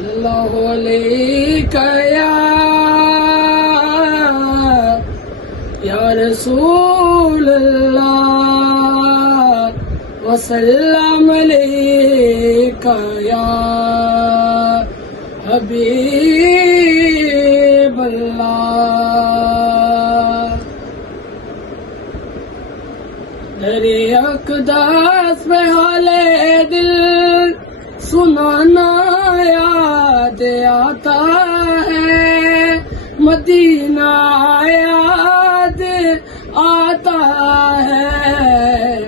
اللہ علیک یا رسول اللہ وسلم علیک یا حبیب اللہ درِ اقدس میں حال دل سنانا یاد آتا ہے مدینہ یاد آتا ہے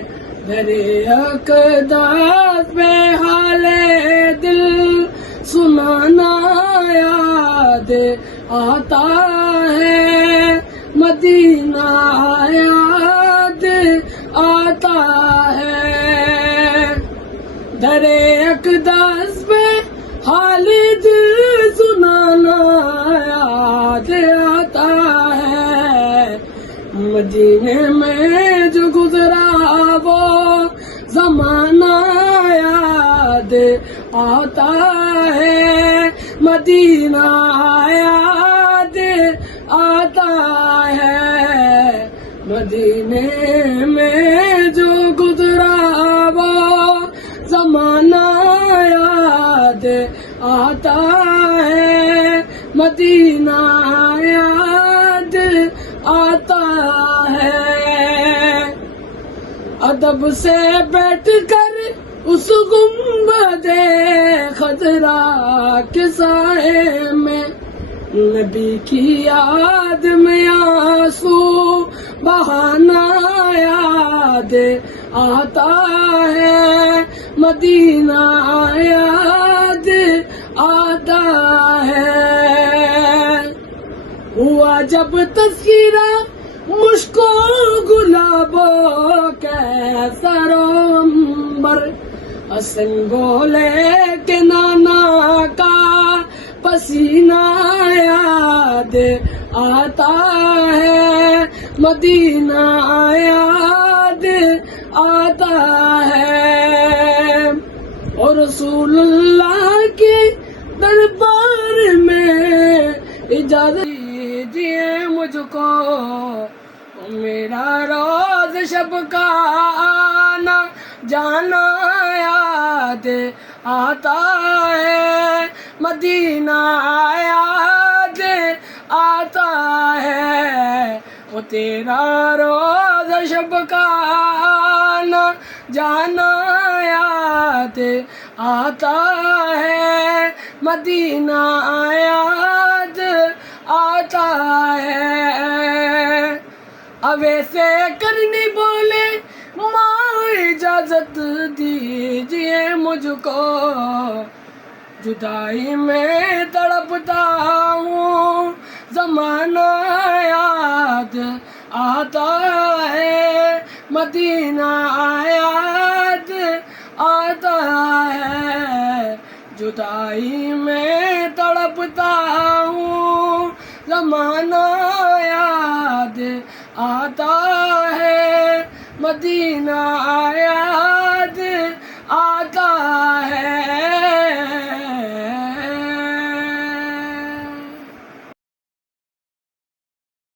درِ اقدس میں حال دل سنانا یاد آتا ہے مدینہ یاد آتا ہے درِ اقدس میں حال دل سنانا یاد آتا ہے مدینے میں جو گزرا وہ زمانہ یاد آتا ہے مدینہ یاد آتا ہے مدینے میں جو گزرا وہ زمانہ یاد آتا ہے مدینہ یاد آتا ہے ادب سے بیٹھ کر اس گنبدِ خضرا کے سائے میں نبی کی یاد میں آنسو بہانا یاد آتا ہے مدینہ یاد آتا ہے ہوا جب تذکرہ مشک و گلابوں کے سرمبر حسن بولے کہ نانا کا پسینہ یاد آتا ہے مدینہ یاد آتا ہے اور رسول اللہ کے دربار میں اجازت دیجیے مجھ کو میرا روز شب کا آنا جانا یاد آتا ہے مدینہ یاد آتا ہے وہ تیرا روز شب کا آنا جانا یاد آتا ہے مدینہ یاد آتا ہے اویسے کرنی بولے ماں اجازت دیجیے مجھ کو جدائی میں تڑپتا ہوں زمانہ یاد آتا ہے مدینہ یاد آتا ہے جدائی میں تڑپتا ہوں زمانہ یاد آتا ہے مدینہ یاد